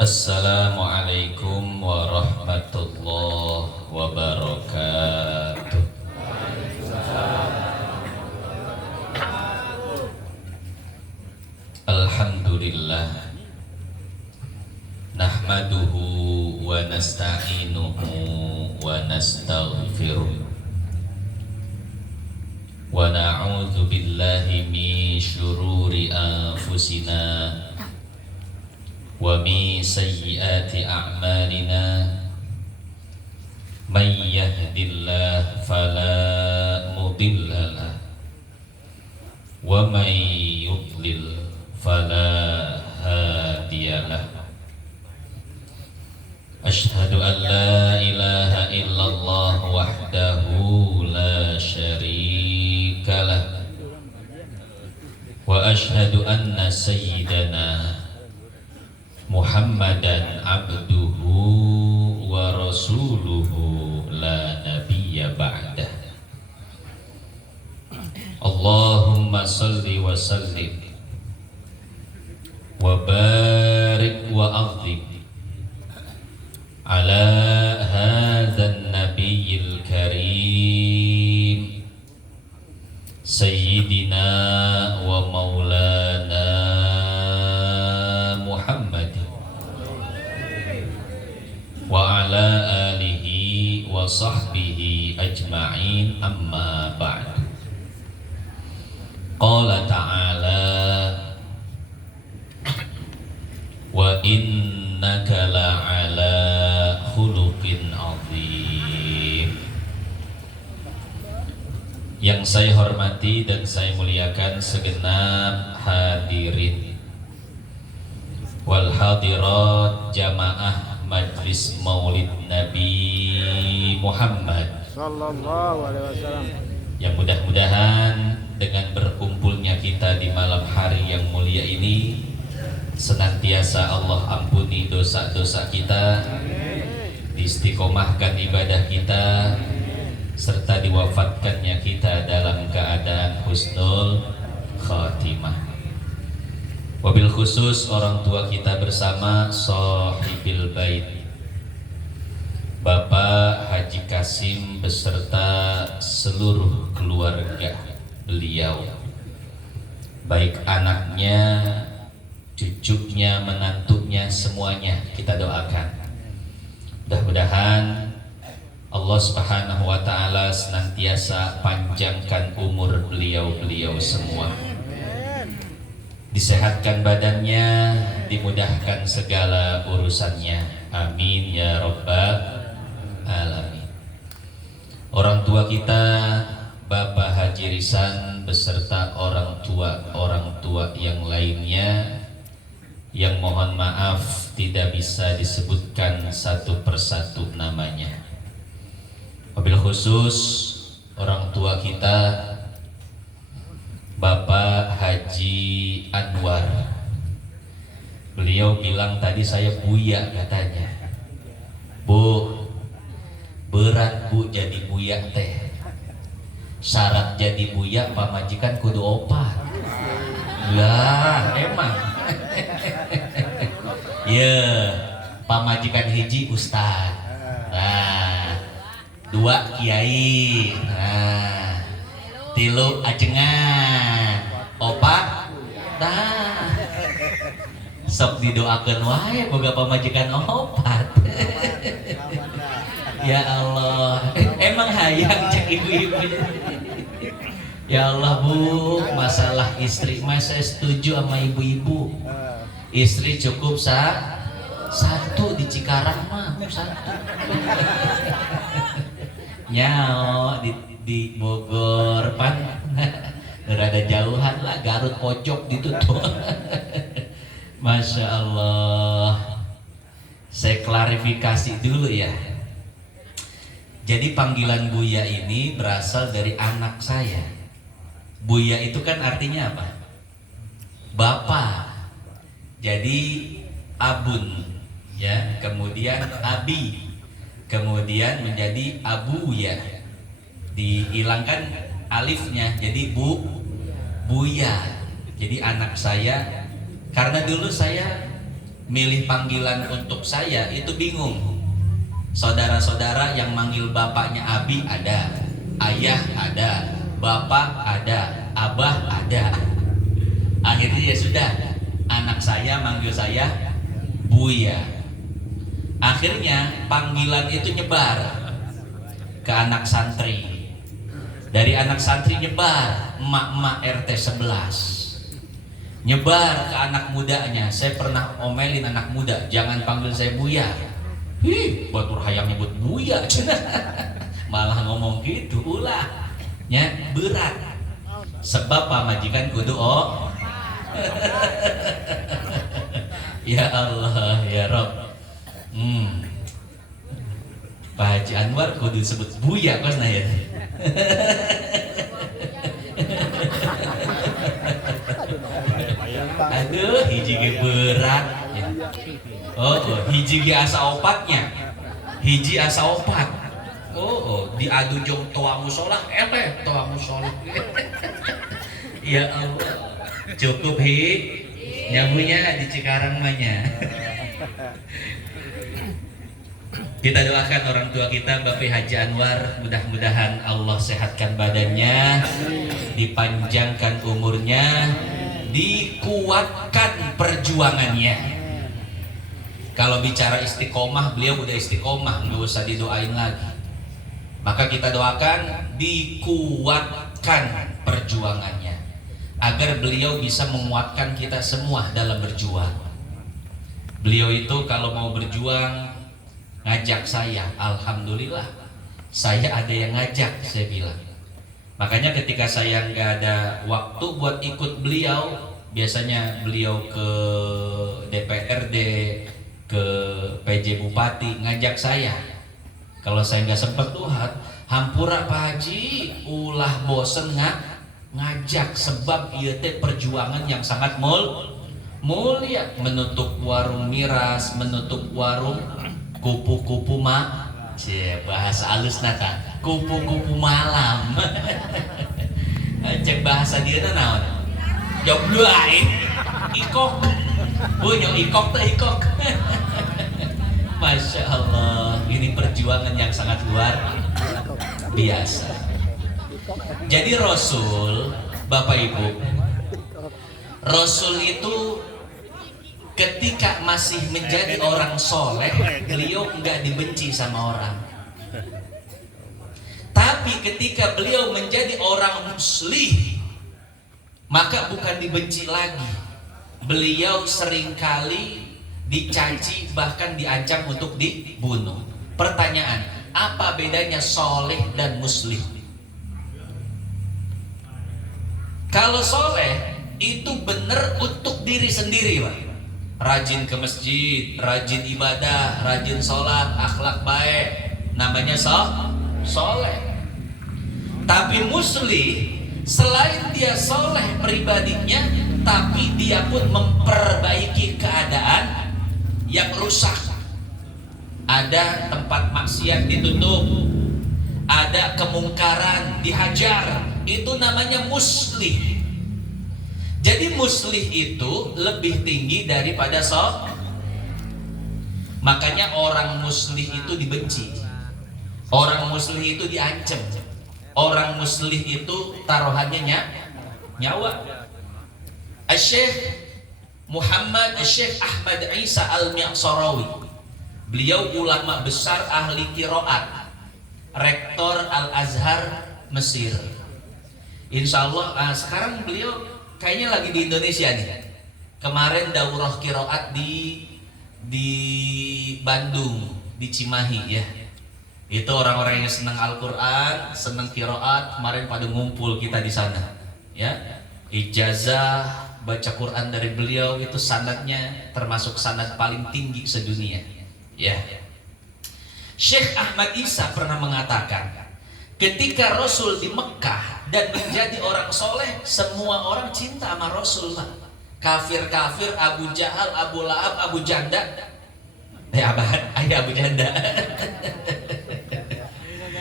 Assalamualaikum warahmatullahi wabarakatuh. Alhamdulillah, nahmaduhu wa nasta'inuhu wa nastaghfiruh wa na'udzu billahi min syururi anfusina wa min sayyiati a'malina. May yahdihillahu fala mudilla lahu wa may yudlil fala hadiya lahu. Asyhadu an la ilaha illallah wahdahu la syarika lah wa asyhadu anna sayyidana Muhammadan abduhu wa rasuluhu la nabiyya ba'dah. Allahumma salli wa sallim wa barik wa azim ala hadzal nabiyil karim sayyidina wa maulana Muhammad wa ala alihi wa sahbihi ajma'in, amma ba'd. Qala ta'ala wa innaka la'ala khuluqin azim. Yang saya hormati dan saya muliakan segenap hadirin wal hadirat jamaah Majlis Maulid Nabi Muhammad sallallahu alaihi wasallam, yang mudah-mudahan dengan berkumpulnya kita di malam hari yang mulia ini senantiasa Allah ampuni dosa-dosa kita, diistiqomahkan ibadah kita, serta diwafatkannya kita dalam keadaan husnul khatimah. Wabil khusus orang tua kita bersama Shahibil Bait Bapak Haji Kasim beserta seluruh keluarga beliau, baik anaknya, cucunya, menantunya, semuanya kita doakan. Mudah-mudahan Allah Subhanahu wa Ta'ala senantiasa panjangkan umur beliau-beliau semua, disehatkan badannya, dimudahkan segala urusannya. Amin ya rabbal alamin. Orang tua kita Bapak Haji Risan beserta orang tua yang lainnya yang mohon maaf tidak bisa disebutkan satu persatu namanya. Wabil khusus orang tua kita Bapak Haji Anwar, beliau bilang tadi saya buya katanya. Bu, berat bu jadi buya teh. Syarat jadi buya pamajikan kudu opat. Lah emang. Ya, pamajikan hiji ustad. Nah, 2 kiai. Nah, 3 ajengan, 4 tah sok didoakeun wae boga pamajikan 4. Ya Allah, emang hayang cek ibu-ibu. Ya Allah bu, masalah istri mah saya setuju sama ibu-ibu. Istri cukup satu di Cikarang mah 1. Nyao di Bogor pan rada jauhan lah, Garut pojok ditutup. Masya Allah. Saya klarifikasi dulu ya. Jadi panggilan Buya ini berasal dari anak saya. Buya itu kan artinya apa? Bapak. Jadi abun ya, kemudian abi, kemudian menjadi abuya, dihilangkan alifnya jadi buya. Jadi anak saya, karena dulu saya milih panggilan untuk saya itu bingung. Saudara-saudara yang manggil bapaknya Abi ada, ayah ada, bapak ada, abah ada. Akhirnya ya sudah, anak saya manggil saya Buya. Akhirnya panggilan itu nyebar ke anak santri. Dari anak santri nyebar emak-emak RT 11. Nyebar ke anak mudanya. Saya pernah omelin anak muda, jangan panggil saya Buya. Batur hayang nyebut Buya. Malah ngomong gitu ulah. Ya, berat. Sebab Pak majikan kudu Ya Allah, ya Rob. Pak Haji Anwar kudu disebut Buya kosna ya. Aduh, hiji ge berat ya. Hiji ge asa opatnya. Hiji asa opat. Diadu jong toa musola, toa musola. Ya Allah. Cukup nyamunya di Cikarang mahnya. Kita doakan orang tua kita Bapak Haji Anwar, mudah-mudahan Allah sehatkan badannya, dipanjangkan umurnya, dikuatkan perjuangannya. Kalau bicara istiqomah, beliau udah istiqomah, nggak usah didoain lagi. Maka kita doakan dikuatkan perjuangannya, agar beliau bisa menguatkan kita semua dalam berjuang. Beliau itu kalau mau berjuang ngajak saya, alhamdulillah saya ada yang ngajak, saya bilang. Makanya ketika saya nggak ada waktu buat ikut beliau, biasanya beliau ke DPRD, ke PJ Bupati ngajak saya. Kalau saya nggak sempat tuh, hampura Pak Haji, ulah bosen ngajak, sebab ieu teh perjuangan yang sangat mulia, menutup warung miras, menutup warung kupu-kupu bahasa halus nata kupu-kupu malam. Cek bahasa dia naon? Jawab dulu ikok. Bunyo ikok teh ikok. Masya Allah, ini perjuangan yang sangat luar biasa. Jadi Rasul, Bapak Ibu, Rasul itu ketika masih menjadi orang soleh, beliau enggak dibenci sama orang. Tapi ketika beliau menjadi orang muslih, maka bukan dibenci lagi. Beliau seringkali dicaci, bahkan diancam untuk dibunuh. Pertanyaan, apa bedanya soleh dan muslih? Kalau soleh itu benar untuk diri sendiri, Pak. Rajin ke masjid, rajin ibadah, rajin sholat, akhlak baik, namanya soleh. Tapi muslih, selain dia soleh pribadinya, tapi dia pun memperbaiki keadaan yang rusak. Ada tempat maksiat ditutup, ada kemungkaran dihajar, itu namanya muslih. Jadi muslih itu lebih tinggi daripada Makanya orang muslih itu dibenci, orang muslih itu diancam, orang muslih itu taruhannya nyawa. Syekh Muhammad Syekh Ahmad Isa Al-Mi'sarawi, beliau ulama besar ahli qiraat, rektor Al-Azhar Mesir. Insya Allah sekarang beliau kayaknya lagi di Indonesia nih. Kemarin daurah qiraat di Bandung, di Cimahi ya. Itu orang-orang yang senang Al-Quran, senang qiraat, kemarin pada ngumpul kita di sana ya. Ijazah baca Quran dari beliau itu sanadnya termasuk sanad paling tinggi sedunia ya. Syekh Ahmad Isa pernah mengatakan, ketika Rasul di Mekah dan menjadi orang soleh, semua orang cinta sama Rasul. Kafir-kafir, Abu Jahal, Abu Lahab, Abu Janda, Abu Janda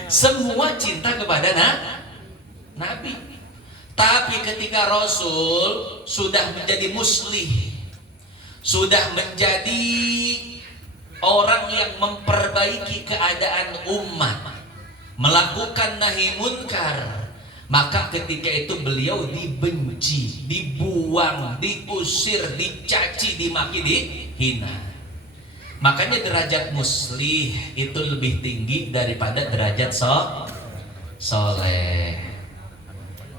semua cinta kepada Nabi. Tapi ketika Rasul sudah menjadi muslih, sudah menjadi orang yang memperbaiki keadaan umat, melakukan nahi munkar, maka ketika itu beliau dibenci, dibuang, diusir, dicaci, dimaki, dihina. Makanya derajat muslih itu lebih tinggi daripada derajat soleh.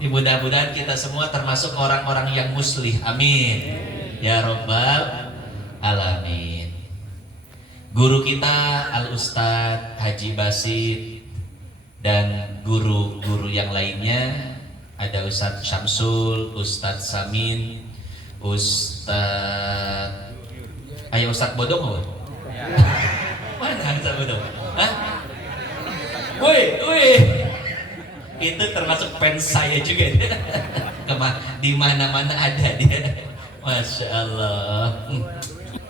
Mudah-mudahan kita semua termasuk orang-orang yang muslih. Amin ya Rabbal Alamin. Guru kita Al-Ustadz Haji Basit dan guru-guru yang lainnya, ada Ustadz Syamsul, Ustadz Samin, Ustadz Ustadz Bodong apa? Mana Ustadz Bodong? Hah? Woi, itu termasuk fans saya juga. Di mana-mana ada dia. Masya Allah,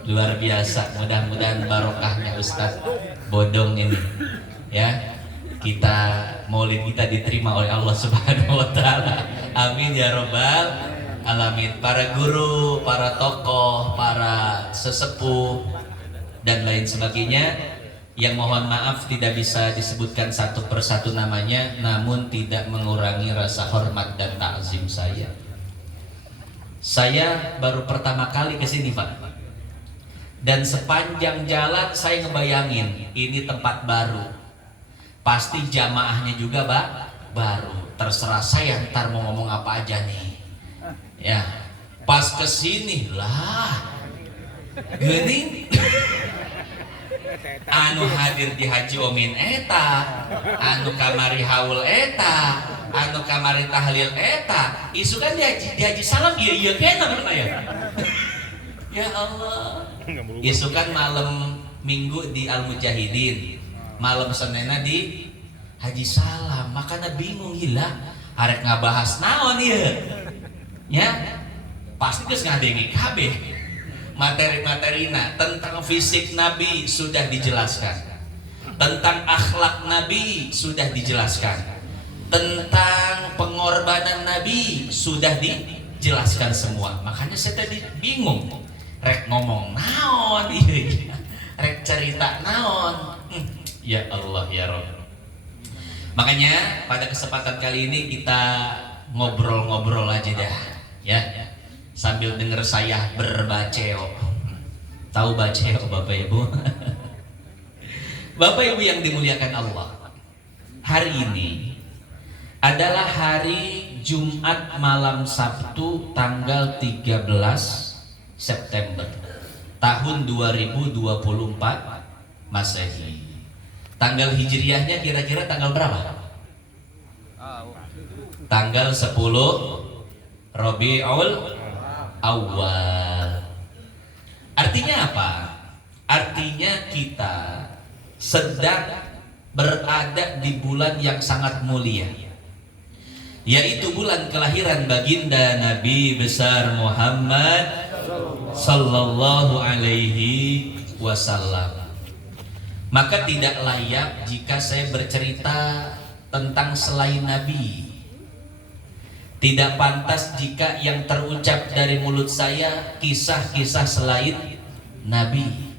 luar biasa. Mudah-mudahan barokahnya Ustadz Bodong ini, ya, maulid kita diterima oleh Allah Subhanahu Wa Taala. Amin ya Rabbal Alamin. Para guru, para tokoh, para sesepuh dan lain sebagainya, yang mohon maaf tidak bisa disebutkan satu persatu namanya, namun tidak mengurangi rasa hormat dan takzim saya. Saya baru pertama kali ke sini, Pak. Dan sepanjang jalan saya ngebayangin ini tempat baru. Pasti jamaahnya juga, Pak, baru. Terserah saya ntar mau ngomong apa aja nih. Ya, pas ke sini lah geuning anu hadir di Haji Omin eta, anu kamari haul eta, anu kamari tahlil eta, isukan di haji salam ieu kena bener ya. Ya Allah. Isukan malam Minggu di Al Mujahidin, malam Senena di Haji Salam. Makanya bingung gila, arek ngabahas naon ieu. Ya, pasti geus ngadengi kabeh. Materi-materina tentang fisik Nabi sudah dijelaskan, tentang akhlak Nabi sudah dijelaskan, tentang pengorbanan Nabi sudah dijelaskan semua. Makanya saya tadi bingung, rek ngomong naon, rek cerita naon. Ya Allah ya Rabb. Makanya pada kesempatan kali ini kita ngobrol-ngobrol aja dah, ya, sambil denger saya berbaceo. Tahu baceo Bapak Ibu? Bapak Ibu yang dimuliakan Allah, hari ini adalah hari Jumat malam Sabtu tanggal 13 September tahun 2024 Masehi. Tanggal hijriahnya kira-kira tanggal berapa? Tanggal 10 Rabiul Awal. Artinya apa? Artinya kita sedang berada di bulan yang sangat mulia, yaitu bulan kelahiran baginda Nabi besar Muhammad sallallahu alaihi wasallam. Maka tidak layak jika saya bercerita tentang selain Nabi. Tidak pantas jika yang terucap dari mulut saya kisah-kisah selain Nabi.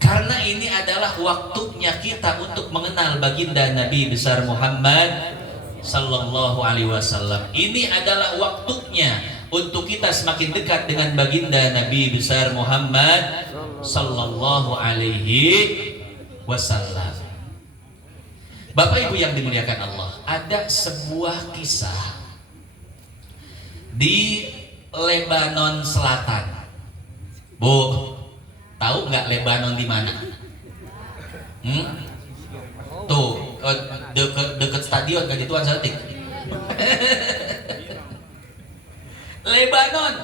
Karena ini adalah waktunya kita untuk mengenal baginda Nabi besar Muhammad sallallahu alaihi wasallam. Ini adalah waktunya untuk kita semakin dekat dengan baginda Nabi besar Muhammad sallallahu alaihi wasallam. Bapak Ibu yang dimuliakan Allah, ada sebuah kisah di Lebanon Selatan. Bu, tahu nggak Lebanon di mana? Tuh, deket stadion kan itu Celtic. Lebanon,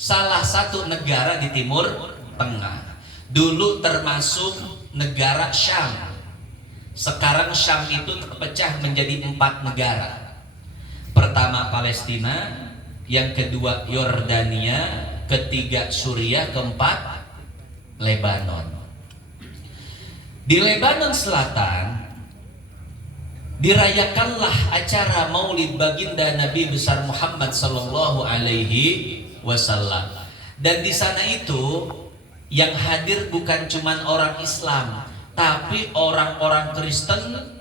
salah satu negara di Timur Tengah. Dulu termasuk negara Syam. Sekarang Syam itu terpecah menjadi 4 negara. Pertama Palestina, yang kedua Yordania, ketiga Suriah, keempat Lebanon. Di Lebanon Selatan dirayakanlah acara Maulid baginda Nabi besar Muhammad sallallahu alaihi wasallam. Dan di sana itu yang hadir bukan cuma orang Islam, tapi orang-orang Kristen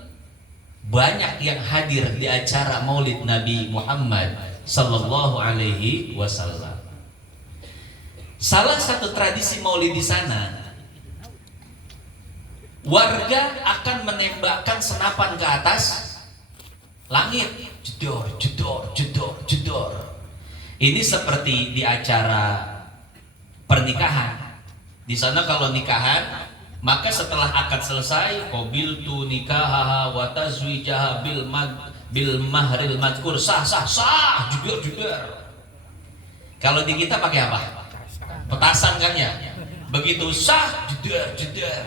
banyak yang hadir di acara Maulid Nabi Muhammad sallallahu alaihi wasallam. Salah satu tradisi Maulid di sana, warga akan menembakkan senapan ke atas langit, jedor, jedor, jedor, jedor. Ini seperti di acara pernikahan. Di sana kalau nikahan, maka setelah akad selesai, qabiltu nikahaha wa tazwijaha bil mahril madkur, sah sah sah, jedor jedor. Kalau di kita pakai apa? Petasan kan ya. Begitu sah, jedor jedor.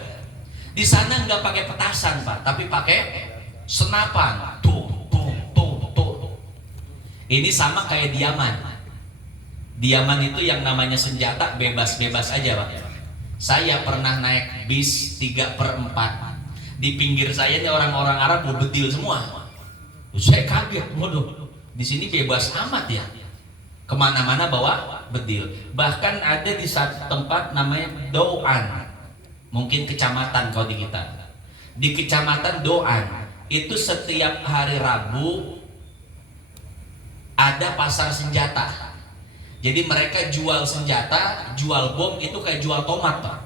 Di sana nggak pakai petasan Pak, tapi pakai senapan. Tuh, tuh, tuh, tuh. Ini sama kayak di Yaman. Di Yaman itu yang namanya senjata bebas-bebas aja Pak. Saya pernah naik bis 3/4. Di pinggir saya ini orang-orang Arab berbedil semua. Saya kaget, waduh, di sini bebas amat ya. Kemana-mana bawa bedil. Bahkan ada di satu tempat namanya Doan, mungkin kecamatan kalau di kita. Di kecamatan Doan itu setiap hari Rabu ada pasar senjata. Jadi mereka jual senjata, jual bom, itu kayak jual tomat Pak.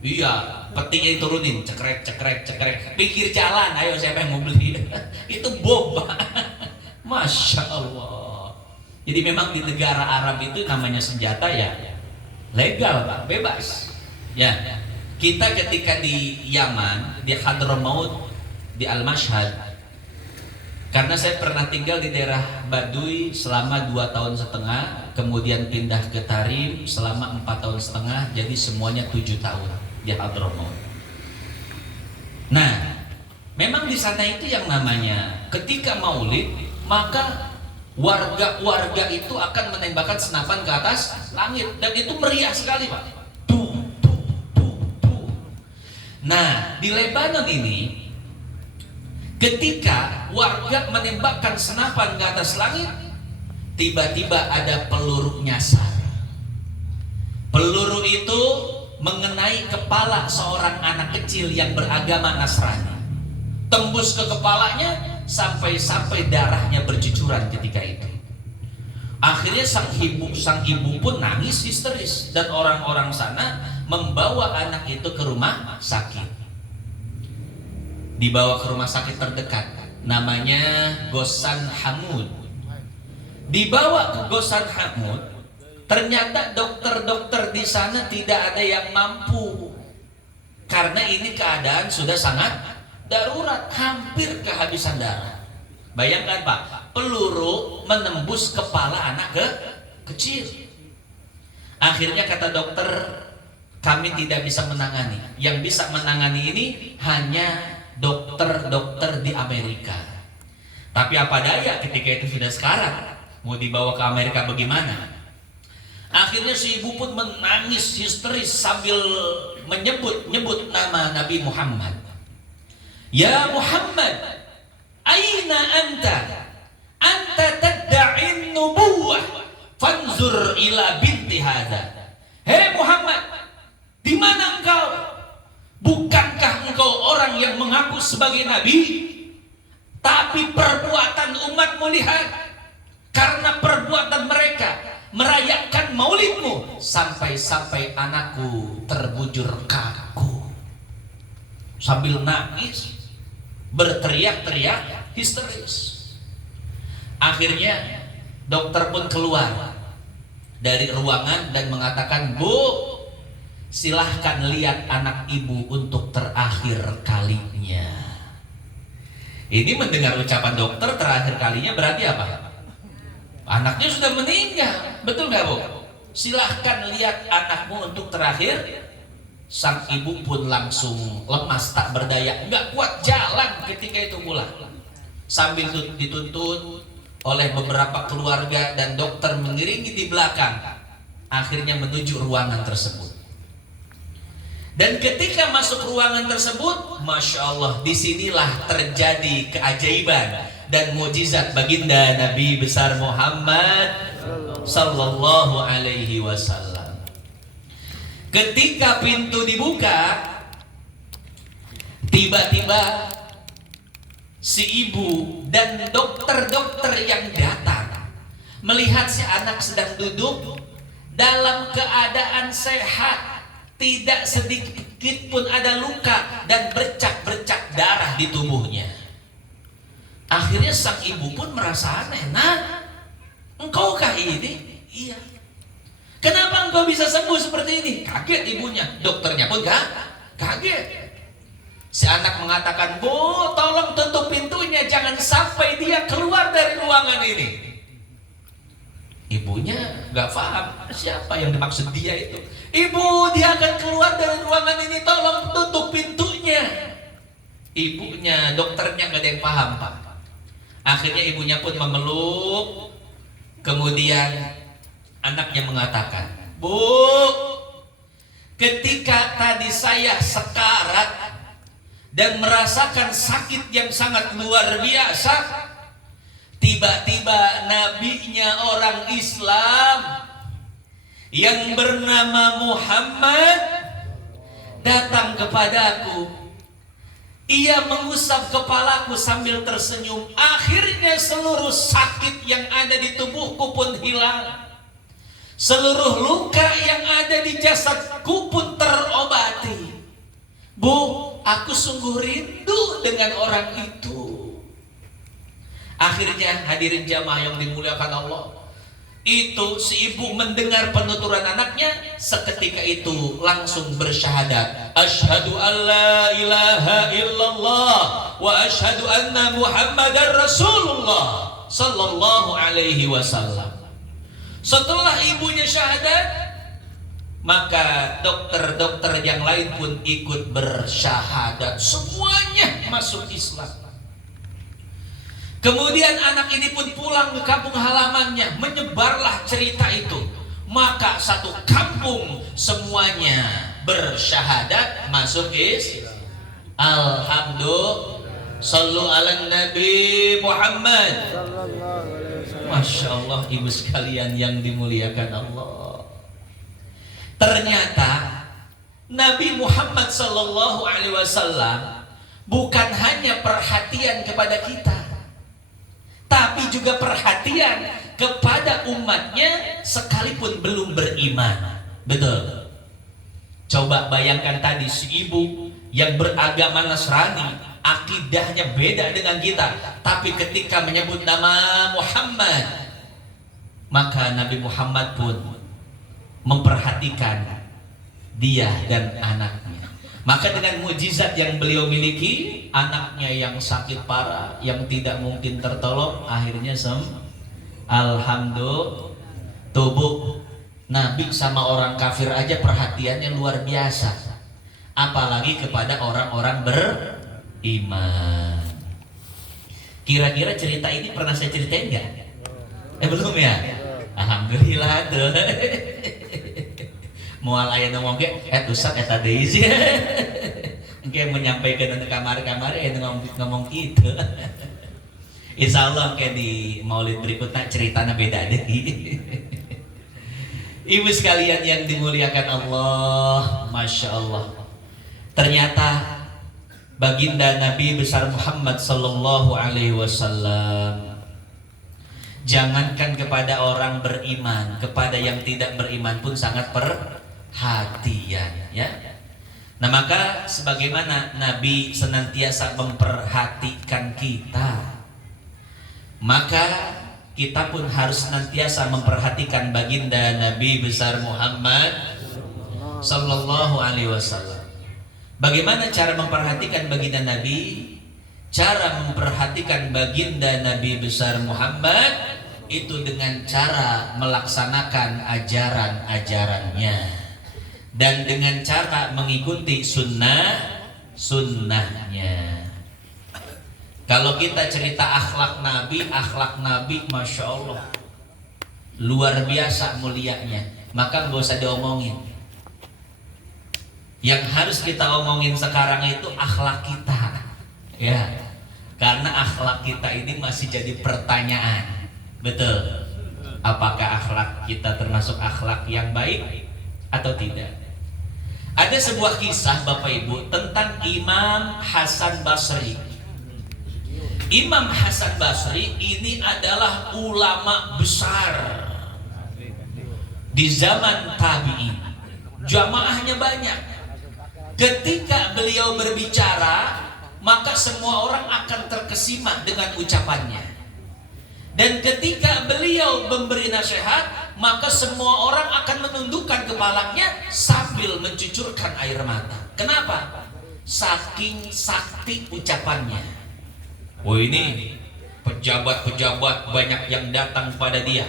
Iya, petingnya diturunin, cekrek, cekrek, cekrek. Pinggir jalan, ayo siapa yang mau beli? Itu bom Pak. Masya Allah. Jadi memang di negara Arab itu namanya senjata ya legal Pak, bebas. Ya, kita ketika di Yaman, di Hadramaut, di Al-Mashhad, karena saya pernah tinggal di daerah Baduy selama 2 tahun setengah, kemudian pindah ke Tarim selama 4 tahun setengah, jadi semuanya 7 tahun di Hadramaut. Nah, memang di sana itu yang namanya ketika Maulid, maka warga-warga itu akan menembakkan senapan ke atas langit, dan itu meriah sekali Pak. Tuh, tuh, tuh, tuh. Nah, di Lebanon ini, ketika warga menembakkan senapan ke atas langit, tiba-tiba ada peluru nyasar. Peluru itu mengenai kepala seorang anak kecil yang beragama Nasrani. Tembus ke kepalanya sampai darahnya bercucuran ketika itu. Akhirnya sang ibu pun nangis histeris, dan orang-orang sana membawa anak itu ke rumah sakit. Dibawa ke rumah sakit terdekat, namanya Ghossan Hamud. Dibawa ke Ghossan Hamud, ternyata dokter-dokter di sana tidak ada yang mampu, karena ini keadaan sudah sangat darurat, hampir kehabisan darah. Bayangkan Pak, peluru menembus kepala anak kecil. Akhirnya kata dokter, kami tidak bisa menangani. Yang bisa menangani ini hanya dokter-dokter di Amerika. Tapi apa daya, ketika itu sudah sekarang, mau dibawa ke Amerika bagaimana? Akhirnya si ibu pun menangis histeris sambil menyebut nama Nabi Muhammad. Ya Muhammad, aina anta? Anta tad'in nubuwah, fanzur ila binti hadha. Hei Muhammad, di mana engkau? Bukankah engkau orang yang mengaku sebagai nabi? Tapi perbuatan umatmu lihat, karena perbuatan mereka merayakan maulidmu, sampai-sampai anakku terbujur kaku sambil nangis, berteriak-teriak histeris. Akhirnya dokter pun keluar dari ruangan dan mengatakan, Bu, silahkan lihat anak ibu untuk terakhir kalinya. Ini mendengar ucapan dokter terakhir kalinya berarti apa? Anaknya sudah meninggal, betul nggak Bu? Silahkan lihat anakmu untuk terakhir. Sang ibu pun langsung lemas tak berdaya, nggak kuat jalan ketika itu pulang. Sambil dituntun oleh beberapa keluarga dan dokter mengiringi di belakang, akhirnya menuju ruangan tersebut. Dan ketika masuk ruangan tersebut, Masya Allah, disinilah terjadi keajaiban dan mukjizat baginda Nabi besar Muhammad Sallallahu Alaihi Wasallam. Ketika pintu dibuka, tiba-tiba si ibu dan dokter-dokter yang datang melihat si anak sedang duduk dalam keadaan sehat, tidak sedikit pun ada luka dan bercak-bercak darah di tubuhnya. Akhirnya sang ibu pun merasa aneh. Nah, engkaukah ini? Iya. Kenapa engkau bisa sembuh seperti ini? Kaget ibunya, dokternya pun kaget. Si anak mengatakan, "Bu, tolong tutup pintunya, jangan sampai dia keluar dari ruangan ini." Ibunya gak paham siapa yang dimaksud dia itu. "Ibu, dia akan keluar dari ruangan ini, tolong tutup pintunya." Ibunya, dokternya gak ada yang paham, Pak. Akhirnya ibunya pun memeluk. Kemudian anaknya mengatakan, "Bu, ketika tadi saya sekarat dan merasakan sakit yang sangat luar biasa, tiba-tiba nabinya orang Islam yang bernama Muhammad datang kepadaku. Ia mengusap kepalaku sambil tersenyum. Akhirnya seluruh sakit yang ada di tubuhku pun hilang. Seluruh luka yang ada di jasadku pun terobati. Bu, aku sungguh rindu dengan orang itu." Akhirnya hadirin jamaah yang dimuliakan Allah, itu si ibu mendengar penuturan anaknya, seketika itu langsung bersyahadat, "Asyhadu an la ilaha illallah wa asyhadu anna Muhammadar Rasulullah sallallahu alaihi wasallam." Setelah ibunya syahadat, maka dokter-dokter yang lain pun ikut bersyahadat. Semuanya masuk Islam. Kemudian anak ini pun pulang ke kampung halamannya. Menyebarlah cerita itu. Maka satu kampung semuanya bersyahadat masuk Islam. Alhamdulillah. Sallu ala Nabi Muhammad. Masya Allah, ibu sekalian yang dimuliakan Allah. Ternyata Nabi Muhammad Sallallahu Alaihi Wasallam bukan hanya perhatian kepada kita, tapi juga perhatian kepada umatnya sekalipun belum beriman. Betul. Coba bayangkan tadi si ibu yang beragama Nasrani, akidahnya beda dengan kita, tapi ketika menyebut nama Muhammad, maka Nabi Muhammad pun memperhatikan dia dan anaknya. Maka dengan mukjizat yang beliau miliki, anaknya yang sakit parah, yang tidak mungkin tertolong, akhirnya alhamdulillah. Tubuh Nabi sama orang kafir aja perhatiannya luar biasa, apalagi kepada orang-orang beriman. Kira-kira cerita ini pernah saya ceritain nggak? Belum ya? Alhamdulillah tuh. Moal aya ngomong ge ustaz eta deui sih. Engke menyampaikan ke kamar-kamar ngomong gitu. Insyaallah ke di maulid berikutnya ceritanya beda deh. Ibu sekalian yang dimuliakan Allah, Masya Allah. Ternyata baginda Nabi besar Muhammad Sallallahu Alaihi Wasallam, jangankan kepada orang beriman, kepada yang tidak beriman pun sangat perhatian, ya. Nah, maka sebagaimana Nabi senantiasa memperhatikan kita, maka kita pun harus senantiasa memperhatikan baginda Nabi besar Muhammad Sallallahu Alaihi Wasallam. Bagaimana cara memperhatikan baginda Nabi? Cara memperhatikan baginda Nabi besar Muhammad itu dengan cara melaksanakan ajaran-ajarannya dan dengan cara mengikuti sunnahnya. Kalau kita cerita akhlak Nabi, Masya Allah, luar biasa mulianya. Maka nggak usah diomongin. Yang harus kita omongin sekarang itu akhlak kita, ya. Karena akhlak kita ini masih jadi pertanyaan. Betul. Apakah akhlak kita termasuk akhlak yang baik atau tidak? Ada sebuah kisah Bapak Ibu tentang Imam Hasan Basri. Imam Hasan Basri ini adalah ulama besar di zaman tabi'in. Jamaahnya banyak. Ketika beliau berbicara, maka semua orang akan terkesima dengan ucapannya. Dan ketika beliau memberi nasihat, maka semua orang akan menundukkan kepalanya sambil mencucurkan air mata. Kenapa? Saking sakti ucapannya. Oh, ini pejabat-pejabat banyak yang datang pada dia.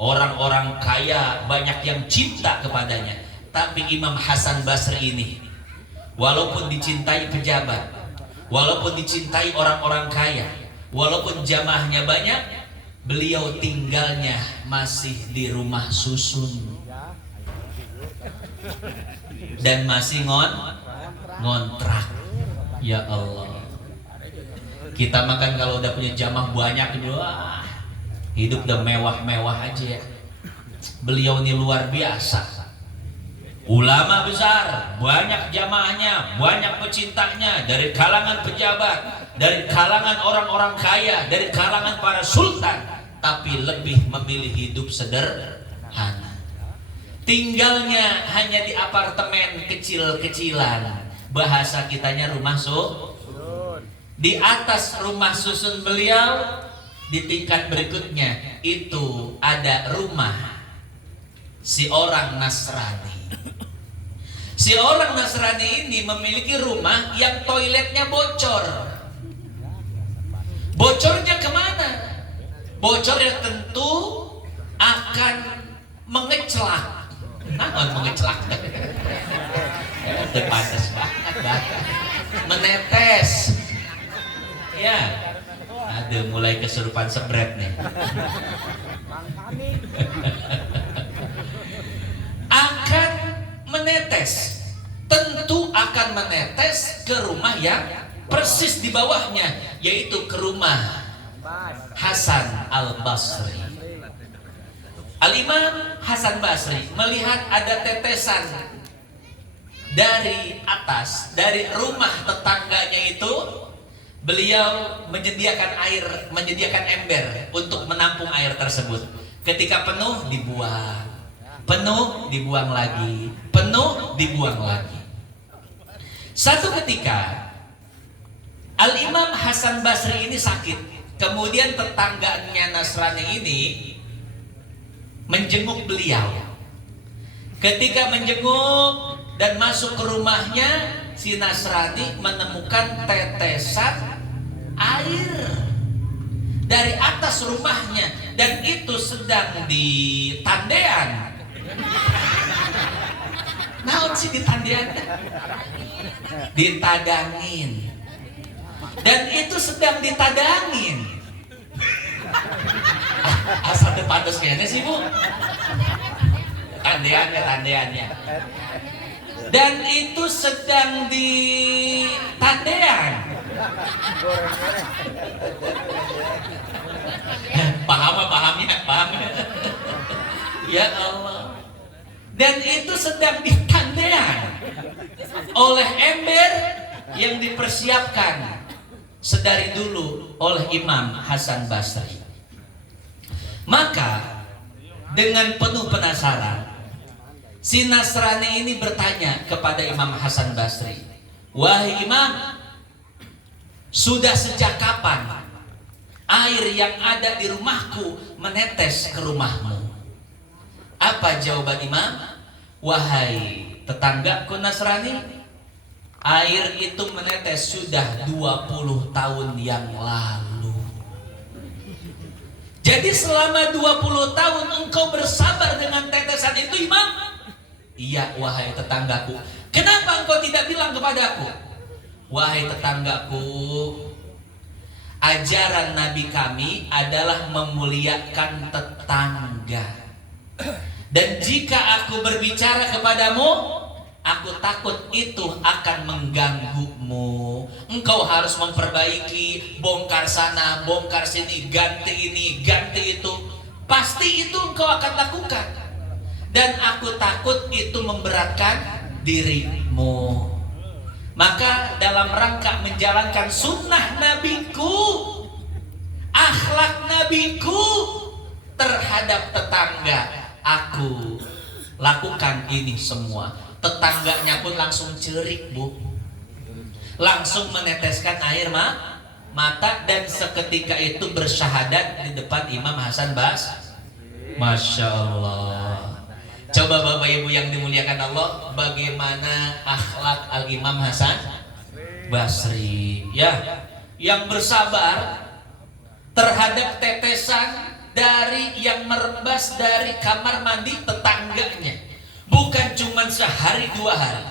Orang-orang kaya banyak yang cinta kepadanya. Tapi Imam Hasan Basri ini, walaupun dicintai pejabat, walaupun dicintai orang-orang kaya, walaupun jamaahnya banyak, beliau tinggalnya masih di rumah susun dan masih ngontrak. Ya Allah, kita makan kalau udah punya jamaah banyak, wah, hidup udah mewah-mewah aja ya. Beliau ini luar biasa, ulama besar, banyak jamaahnya, banyak pecintanya, dari kalangan pejabat, dari kalangan orang-orang kaya, dari kalangan para sultan, tapi lebih memilih hidup sederhana. Tinggalnya hanya di apartemen kecil-kecilan, bahasa kitanya rumah susun. Di atas rumah susun beliau, di tingkat berikutnya itu ada rumah si orang Nasrani. Si orang Nasrani ini memiliki rumah yang toiletnya bocor. Bocornya kemana? Bocornya tentu akan mengeclak. Nah, mengeclak. Terbatas banget. Menetes. Ya. Ada mulai kesurupan sebret nih. Akan menetes. Tentu akan menetes ke rumah yang persis di bawahnya, yaitu ke rumah Hasan al-Basri. Al-Imam Hasan Basri melihat ada tetesan dari atas, dari rumah tetangganya itu. Beliau menyediakan air, menyediakan ember untuk menampung air tersebut. Ketika penuh, dibuang. Penuh, dibuang lagi. Penuh, dibuang lagi. Satu ketika Al-Imam Hasan Basri ini sakit. Kemudian tetangganya Nasrani ini menjenguk beliau. Ketika menjenguk dan masuk ke rumahnya, si Nasrani menemukan tetesan air dari atas rumahnya, dan itu sedang di tandean. Naon sih di tandean? Ditadangin. Dan itu sedang ditadangin. Asal depantos kayaknya sih, Bu. Tandeannya. Dan itu sedang di tandean. Pahamnya. Ya Allah. Dan itu sedang di tandean oleh ember yang dipersiapkan sedari dulu oleh Imam Hasan Basri. Maka dengan penuh penasaran, si Nasrani ini bertanya kepada Imam Hasan Basri, "Wahai Imam, sudah sejak kapan air yang ada di rumahku menetes ke rumahmu?" Apa jawaban Imam? "Wahai tetanggaku Nasrani, air itu menetes sudah 20 tahun yang lalu." Jadi selama 20 tahun engkau bersabar dengan tetesan itu, Imam? "Iya, wahai tetanggaku." "Kenapa engkau tidak bilang kepadaku?" "Wahai tetanggaku, ajaran Nabi kami adalah memuliakan tetangga. Dan jika aku berbicara kepadamu, aku takut itu akan mengganggumu. Engkau harus memperbaiki, bongkar sana, bongkar sini, ganti ini, ganti itu. Pasti itu engkau akan lakukan. Dan aku takut itu memberatkan dirimu. Maka dalam rangka menjalankan sunnah nabiku, akhlak nabiku terhadap tetangga, aku lakukan ini semua. Tetangganya pun langsung cerik, Bu, langsung meneteskan air mata, dan seketika itu bersyahadat di depan Imam Hasan Bas. Masya Allah. Coba Bapak Ibu yang dimuliakan Allah, bagaimana akhlak Al-Imam Hasan Basri, ya, yang bersabar terhadap tetesan dari yang merembas dari kamar mandi tetangganya. Bukan cuma sehari 2 hari,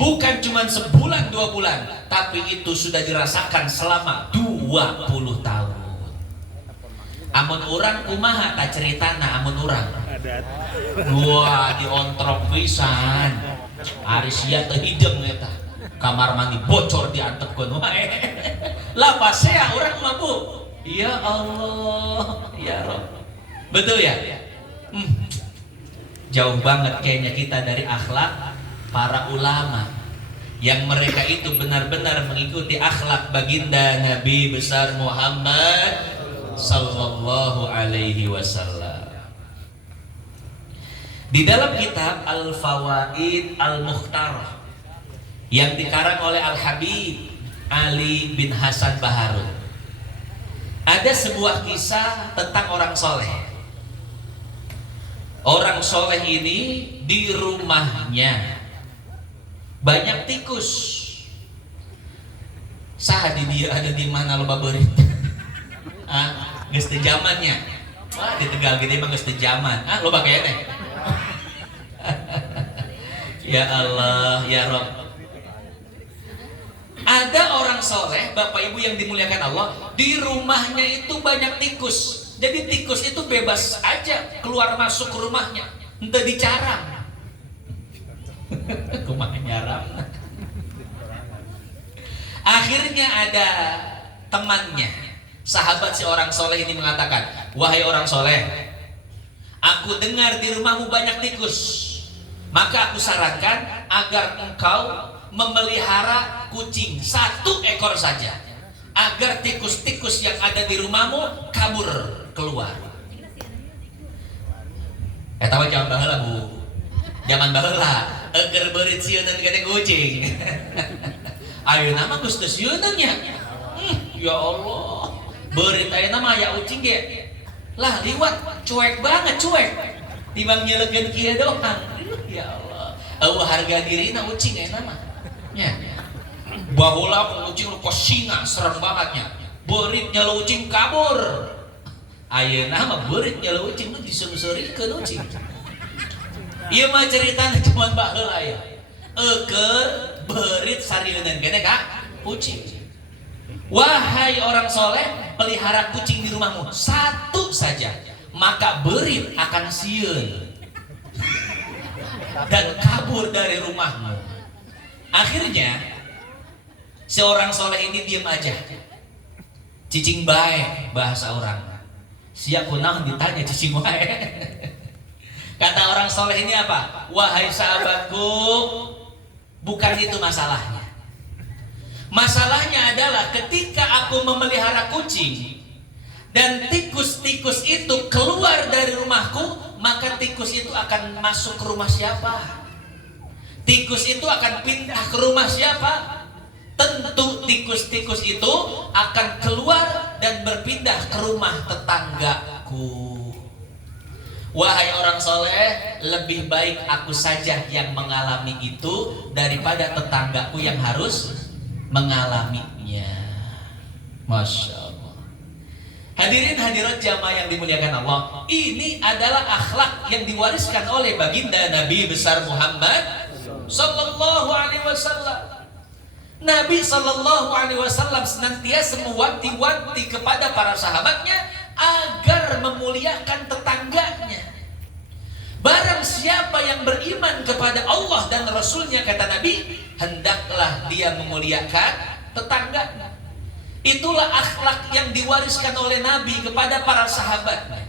bukan cuma sebulan 2 bulan, tapi itu sudah dirasakan selama 20 tahun. Amun orang kumaha tak ceritana amun orang. Wah, diontrok pisan. Ari sia teu hideng eta. Kamar mandi bocor diantepkeun wae. Lah pasea urang mah, Bu. Ya Allah, ya Rabb. Betul ya? Jauh banget kayaknya kita dari akhlak para ulama yang mereka itu benar-benar mengikuti akhlak baginda Nabi besar Muhammad sallallahu alaihi wasallam. Di dalam kitab Al-Fawaid Al-Mukhtarah yang dikarang oleh Al-Habib Ali bin Hasan Baharun, ada sebuah kisah tentang orang soleh. Orang soleh ini di rumahnya banyak tikus. Saha di dia ada di mana lo baberit? Geus teu zamannya. Wah, di Tegal gede mah geus teu zaman. Lo pakai teh. Ya Allah, ya Rabb. Ada orang soleh, Bapak Ibu yang dimuliakan Allah, di rumahnya itu banyak tikus. Jadi tikus itu bebas aja keluar masuk ke rumahnya, entah dicarang. Kumaha nyaram. Akhirnya ada temannya, sahabat si orang soleh ini mengatakan, wahai orang soleh, aku dengar di rumahmu banyak tikus, maka aku sarankan agar engkau memelihara kucing 1 ekor saja, agar tikus-tikus yang ada di rumahmu kabur keluar. Eta mah zaman baheula, Bu. Zaman baheula eueur beurit sieuneun gede kucing. Ayeuna mah geus teu sieuneun nya. Ya Allah. Beurit ayeuna mah aya ucing ge. Lah liwat cuek banget, cuek. Timbang nyeulekeun kieu doang. Ya Allah. Eueuh harga dirina ucing ayeuna mah. Nya. Baheula ucing lu kosina serem banget nya. Beurit nyelu ucing kabur. Ayeuna mah beurit nyelu ucing lu disungsurikeun ucing. Ieu mah ceritana cuman baheula ya. Eukeur beurit sarieun kene ka kucing. Wahai orang soleh, pelihara kucing di rumahmu 1 saja, maka beurit akan sieun dan kabur dari rumahmu. Akhirnya seorang soleh ini diam aja, cicing bae bahasa orang. Siap kunaon ditanya cicing bae. Kata orang soleh ini apa? Wahai sahabatku, bukan itu masalahnya. Masalahnya adalah ketika aku memelihara kucing dan tikus-tikus itu keluar dari rumahku, maka tikus itu akan masuk ke rumah siapa? Tikus itu akan pindah ke rumah siapa? Tentu tikus-tikus itu akan keluar dan berpindah ke rumah tetanggaku. Wahai orang soleh, lebih baik aku saja yang mengalami itu daripada tetanggaku yang harus mengalaminya. Masya Allah. Hadirin hadirat jamaah yang dimuliakan Allah, ini adalah akhlak yang diwariskan oleh baginda Nabi besar Muhammad sallallahu alaihi wasallam. Nabi sallallahu alaihi wasallam senantiasa mewanti-wanti kepada para sahabatnya agar memuliakan tetangganya. Barang siapa yang beriman kepada Allah dan Rasulnya, kata Nabi, hendaklah dia memuliakan tetangganya. Itulah akhlak yang diwariskan oleh Nabi kepada para sahabatnya.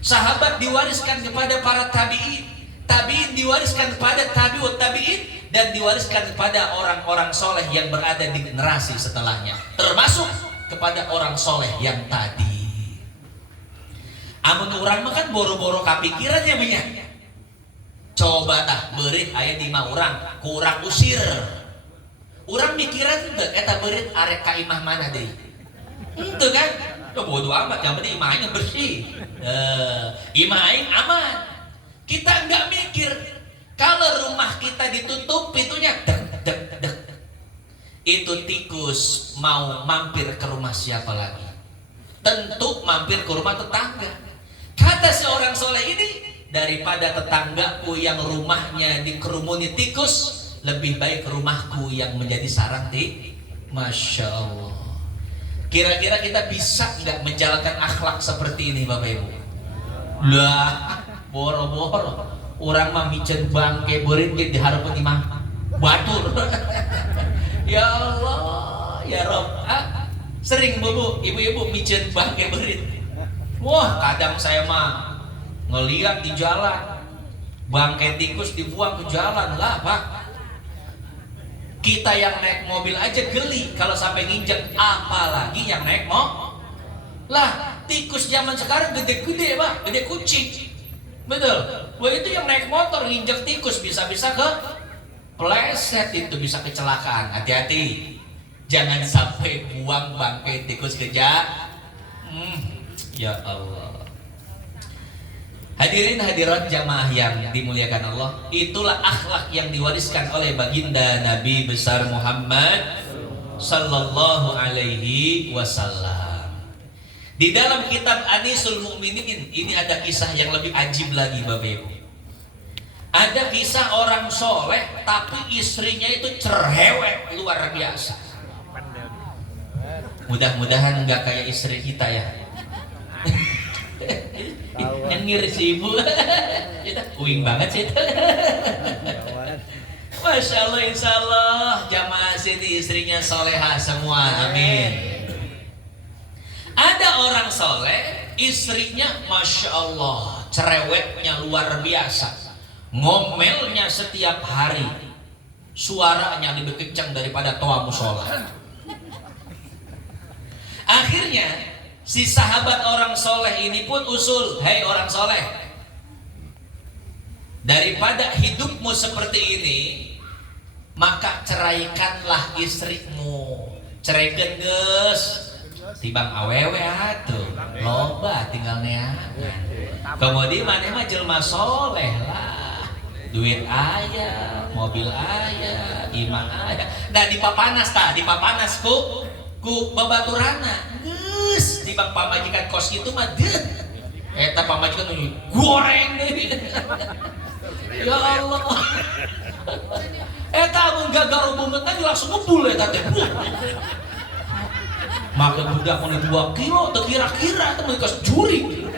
Sahabat diwariskan kepada para tabi'in, tabi'in diwariskan kepada tabi'ut tabi'in, dan diwariskan kepada orang-orang soleh yang berada di generasi setelahnya, termasuk kepada orang soleh yang tadi. Amun urang mah kan boro-boro kapikirannya banyak. Coba tah beurit aya di imah urang, ku urang usir. Urang mikiran teu eta beurit arek ka imah mana deui. Henteu kan? Tuh bodo amat, yang penting imah aing bersih. Imah aing aman. Kita enggak mikir kalau rumah kita ditutup pintunya dek dek dek. Itu tikus mau mampir ke rumah siapa lagi? Tentu mampir ke rumah tetangga. Kata seorang soleh ini, daripada tetanggaku yang rumahnya dikerumuni tikus, lebih baik rumahku yang menjadi sarang tikus. Masya Allah. Kira-kira kita bisa nggak menjalankan akhlak seperti ini Bapak Ibu? Lah, boro-boro orang mah micen bangke beurit ge dihareupeun imah batur. Ya Allah, ya Rabb. Sering Bu, ibu-ibu micen bangke beurit. Wah, kadang saya mah ngeliat di jalan bangke tikus dibuang ke jalan lah Pak. Kita yang naik mobil aja geli kalau sampai nginjek, apalagi yang naik mobil. Lah, tikus zaman sekarang gede-gede Pak, gede kucing. Betul. Wah, itu yang naik motor nginjek tikus bisa-bisa ke pleset, itu bisa kecelakaan. Hati-hati. Jangan sampai buang bangkai tikus ke jalan. Ya Allah. Hadirin hadirat jamaah yang dimuliakan Allah, itulah akhlak yang diwariskan oleh baginda Nabi besar Muhammad sallallahu alaihi wasallam. Di dalam kitab Anisul Mu'minin ini ada kisah yang lebih ajib lagi Bapak Ibu. Ada kisah orang soleh tapi istrinya itu cerewet luar biasa. Mudah-mudahan enggak kayak istri kita ya. Nyengir si ibu. Kita kuing banget sih itu. Masya Allah, insya Allah jamaah sini istrinya soleha semua, amin. Ada orang soleh, istrinya Masya Allah cerewetnya luar biasa, ngomelnya setiap hari, suaranya lebih kencang daripada toa musola. Akhirnya si sahabat orang soleh ini pun usul, hei orang soleh, daripada hidupmu seperti ini, maka ceraikanlah istrimu. Ceraikan geus, tibang awewe atuh, loba tinggal neangan. Kemudian maneh mah jelema soleh lah, duit aya, mobil aya, imah aya. Nah dipapanas ku babaturana. Geus tibang pamajikan kos itu mah deuh. Eta pamajikan goreng deui. Ya Allah. Eta mun gagal bunget teh langsung ngebul eta teh. Maka budak mun 2 kilo teu kira-kira teh mun kos juri.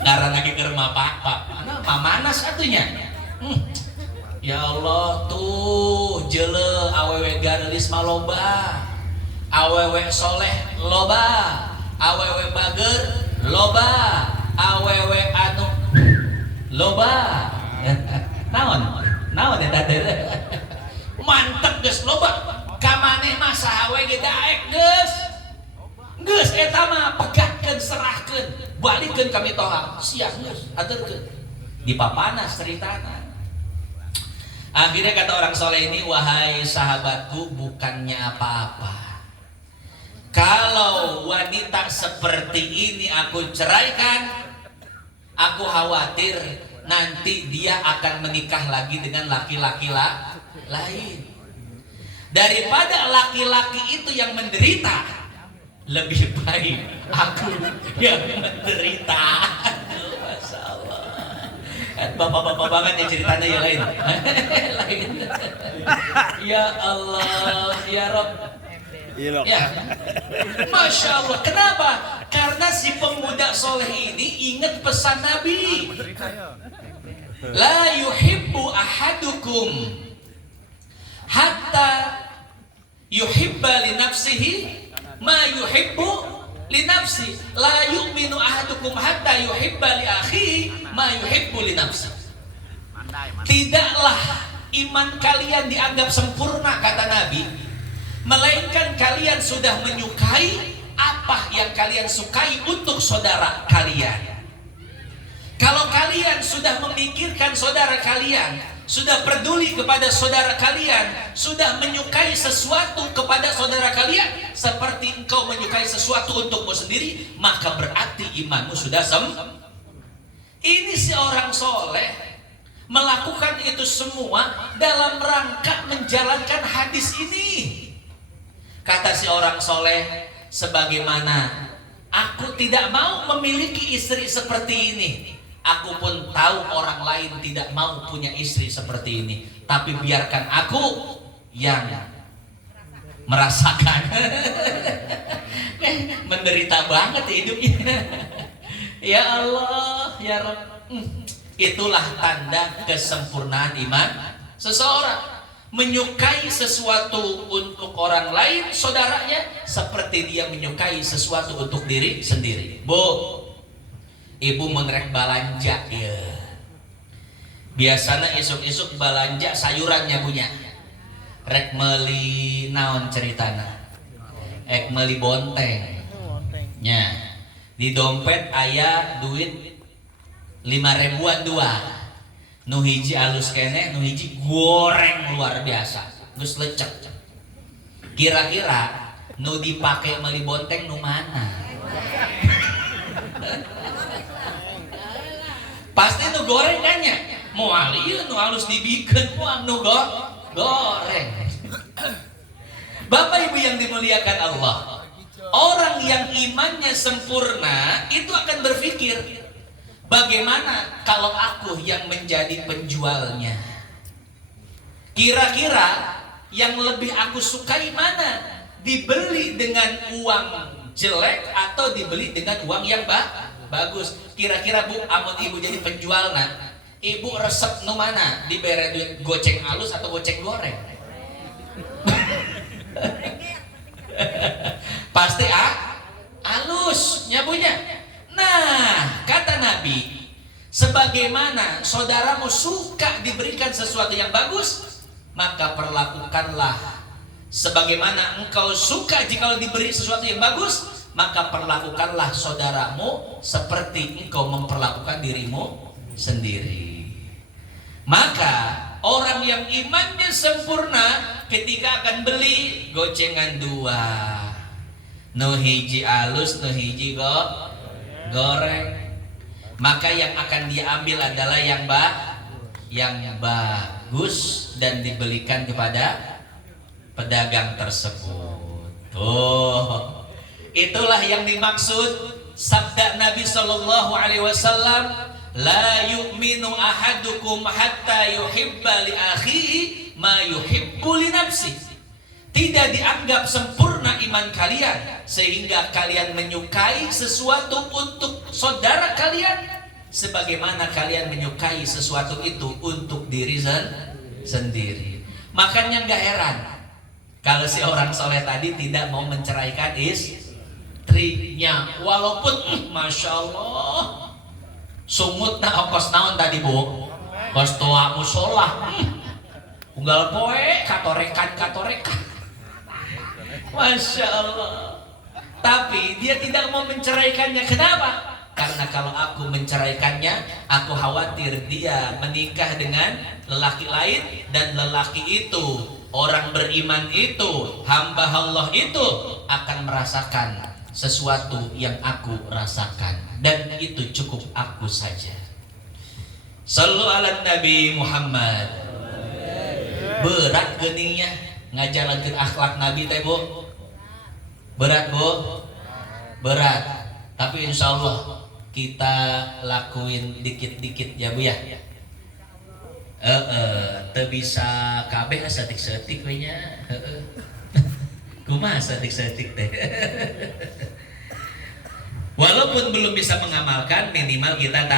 Ngaran lagi ke rumah Pak. Mana pamanas atunya. Ya Allah tuh jeule awewe garelis mah loba. Awewe soleh loba, awewe bager loba, awewe anu loba. Naon eta teh? Mantep geus loba. Ka maneh mah saha we ge daek geus. Geus eta mah pegatkeun, serahkeun, balikeun ka mitoha. Sia geus, aturkeun. Dipapanas ceritana. Akhirnya kata orang soleh ini, wahai sahabatku, bukannya apa-apa. Kalau wanita seperti ini aku ceraikan, aku khawatir nanti dia akan menikah lagi dengan laki-laki lain. Daripada laki-laki itu yang menderita, lebih baik aku yang menderita. Masya Allah. Bapak-bapak banget ya ceritanya yang lain. Ya Allah, ya Rabb. Ya, Masya Allah. Kenapa? Karena si pemuda soleh ini ingat pesan Nabi. La yuhibbu ahadukum hatta yuhibba li nafsihi ma yuhibbu li nafsi. La yu'minu ahadukum hatta yuhibba li akhihi ma yuhibbu li nafsi. Tidaklah iman kalian dianggap sempurna kata Nabi, melainkan kalian sudah menyukai apa yang kalian sukai untuk saudara kalian. Kalau kalian sudah memikirkan saudara kalian, sudah peduli kepada saudara kalian, sudah menyukai sesuatu kepada saudara kalian seperti engkau menyukai sesuatu untukmu sendiri, maka berarti imanmu sudah Ini si orang soleh melakukan itu semua dalam rangka menjalankan hadis ini. Kata si orang soleh, sebagaimana aku tidak mau memiliki istri seperti ini, aku pun tahu orang lain tidak mau punya istri seperti ini, tapi biarkan aku yang merasakan. Menderita banget hidupnya. Ya Allah, ya Rabb. Itulah tanda kesempurnaan iman seseorang, menyukai sesuatu untuk orang lain, saudaranya, seperti dia menyukai sesuatu untuk diri sendiri. Bu, ibu mengerek balanja ya. Biasanya isuk-isuk balanja sayurannya punya. Rek meli naon ceritana. Ek meli bonteng. Nya. Di dompet aya duit 5.000-an dua, nu hiji alus kene, nu hiji goreng luar biasa, geus lecek. Kira-kira nu dipake meuli bonteng nu mana? Pasti nu goreng kan nya. Moal ieu nu alus dibikeun moal nu goreng. Bapak Ibu yang dimuliakan Allah, orang yang imannya sempurna itu akan berpikir, bagaimana kalau aku yang menjadi penjualnya? Kira-kira yang lebih aku sukai mana? Dibeli dengan uang jelek atau dibeli dengan uang yang bagus? Kira-kira Bu, amun ibu jadi penjualna, ibu resep nu mana? Dibere duit goceng halus atau goceng goreng? Pasti halus nyabunya. Nah, kata Nabi, sebagaimana saudaramu suka diberikan sesuatu yang bagus, maka perlakukanlah sebagaimana engkau suka jika diberi sesuatu yang bagus, maka perlakukanlah saudaramu seperti engkau memperlakukan dirimu sendiri. Maka orang yang imannya sempurna ketika akan beli gocengan dua, nu hiji alus, nu hiji goreng, maka yang akan diambil adalah yang bagus dan dibelikan kepada pedagang tersebut. Oh, itulah yang dimaksud sabda Nabi Shallallahu Alaihi Wasallam, la yu'minu ahadukum hatta yuhibba li akhihi ma yuhibbu li nafsihi. Tidak dianggap sempurna iman kalian sehingga kalian menyukai sesuatu untuk saudara kalian sebagaimana kalian menyukai sesuatu itu untuk diri sendiri. Makanya gak heran kalau si orang soleh tadi tidak mau menceraikan istrinya, walaupun Masya Allah sumutna ongkos naon tadi Bu, kos toa musola unggal poe katorekan. Masya Allah. Tapi dia tidak mau menceraikannya. Kenapa? Karena kalau aku menceraikannya, aku khawatir dia menikah dengan lelaki lain, dan lelaki itu, orang beriman itu, hamba Allah itu akan merasakan sesuatu yang aku rasakan, dan itu cukup aku saja. Sallu ala Nabi Muhammad. Berat geningnya ngajalankeun akhlak Nabi teh Bu. Berat Bu, berat. Tapi insya Allah kita lakuin dikit-dikit ya Bu ya. Teu bisa kabeh setik-setik we nya. Kumaha setik-setik teh. Walaupun belum bisa mengamalkan, minimal kita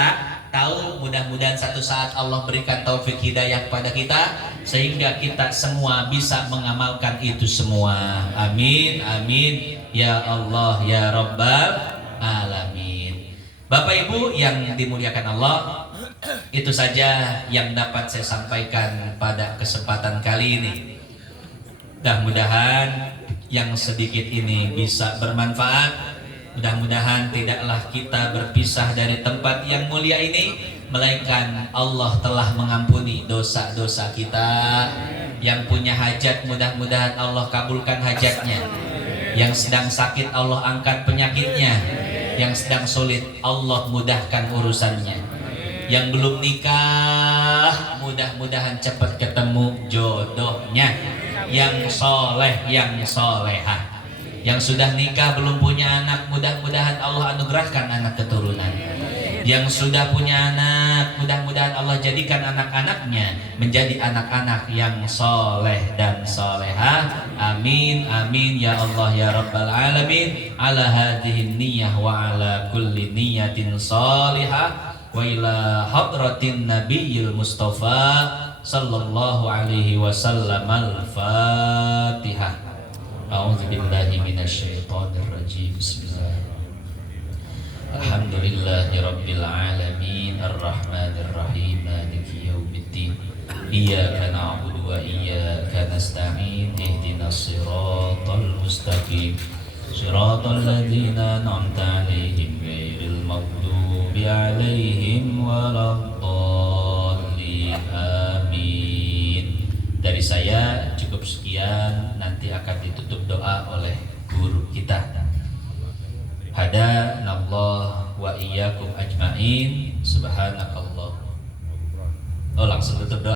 tahu. Mudah-mudahan satu saat Allah berikan taufik hidayah kepada kita sehingga kita semua bisa mengamalkan itu semua. Amin, amin ya Allah ya Rabbal alamin. Bapak Ibu yang dimuliakan Allah, Itu saja yang dapat saya sampaikan pada kesempatan kali ini. Mudah-mudahan yang sedikit ini bisa bermanfaat. Mudah-mudahan tidaklah kita berpisah dari tempat yang mulia ini, melainkan Allah telah mengampuni dosa-dosa kita. Yang punya hajat, mudah-mudahan Allah kabulkan hajatnya. Yang sedang sakit, Allah angkat penyakitnya. Yang sedang sulit, Allah mudahkan urusannya. Yang belum nikah, mudah-mudahan cepat ketemu jodohnya. Yang soleh, yang solehah. Yang sudah nikah belum punya anak, mudah-mudahan Allah anugerahkan anak keturunan. Yang sudah punya anak, mudah-mudahan Allah jadikan anak-anaknya menjadi anak-anak yang soleh dan solehah. Amin, amin ya Allah ya Rabbal Alamin. Ala hadhihi niyyah wa ala kulli niyatin solihah. Wa ila hadratin nabiyil mustafa sallallahu alaihi wasallam. Al-Fatihah. A'udzu billahi minasyaitonir rajim. Bismillahirrahmanirrahim. Alhamdulillahirabbil alamin arrahmanir rahim maliki yaumiddin. Iyyaka na'budu wa iyyaka nasta'in. Ihdinas siratal mustaqim. Siratal ladzina an'amta 'alaihim ghairil maghdubi 'alaihim waladdallin. Amin. Dari saya cukup sekian, nanti akan ditutup doa oleh guru kita. Hadanallah wa iyyakum ajmain. Subhanakallah. Oh, langsung tutup doa.